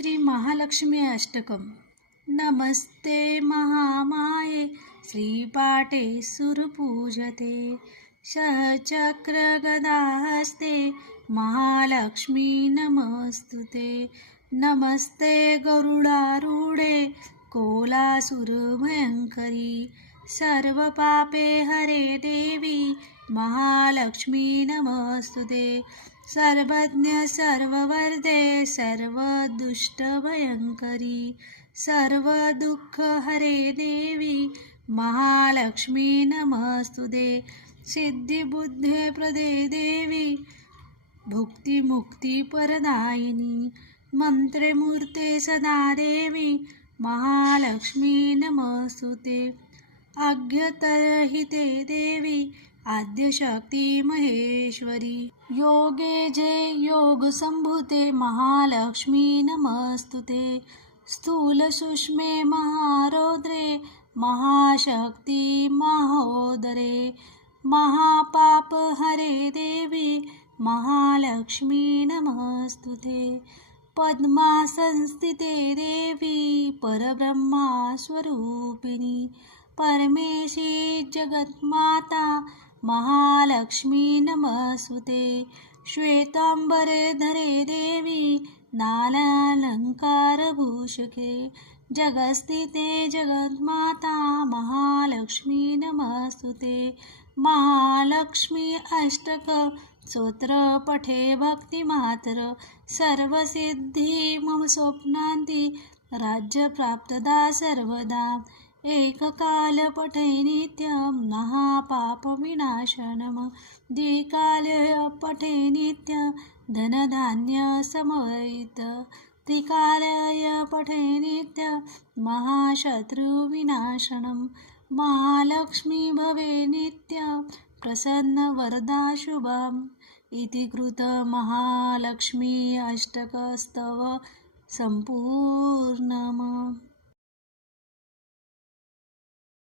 श्री महालक्ष्मी अष्टकम. नमस्ते महामाये श्रीपाठे सुरपूजते सहचक्र गदाहस्ते महालक्ष्मी नमस्तुते. नमस्ते गरुडारूढे कोलासुरभयंकरी सर्वपापे हरे देवी महालक्ष्मी नमस्तुते. सर्वज्ञ सर्ववर्धे सर्वदुष्टभयंकरी सर्वदुःख हरे देवी महालक्ष्मी नमस्तुते. सिद्धिबुद्धे प्रदे देवी भुक्तिमुक्ती परदायिनी मंत्रे मूर्ते सदा देवी महालक्ष्मी नमस्तुते. अज्ञतरहिते देवी आद्यशक्ती महेश्वरी योगे जे योग संभूते महालक्ष्मी नमस्तुते. स्थूल सूक्ष्मे महारौद्रे महाशक्ती महोदरे महापाप हरे देवी महालक्ष्मी नमस्तुते. पद्मासनस्थिते देवी परब्रह्मा स्वरूपिणी परमेशी जगन्माता महालक्ष्मी नमस्तुते. श्वेतांबरे धरे देवी नानालंकारभूषके जगस्थिते जगन्माता महालक्ष्मी नमस्तुते. महालक्ष्मी अष्टक स्तोत्र पठे भक्तिमातर सर्वसिद्धी मम स्वप्नांती राज्यप्राप्तदा सर्वदा. एककाल पठे नित्यं महापापविनाशनम् द्विकाले पठे नित्यं धनधान्य समवेत त्रिकालय पठे नित्यं महाशत्रुविनाशनम्. महालक्ष्मी भवे नित्यं प्रसन्न वरदा शुभम्. इति कृत महालक्ष्मी अष्टकस्तव संपूर्णम्.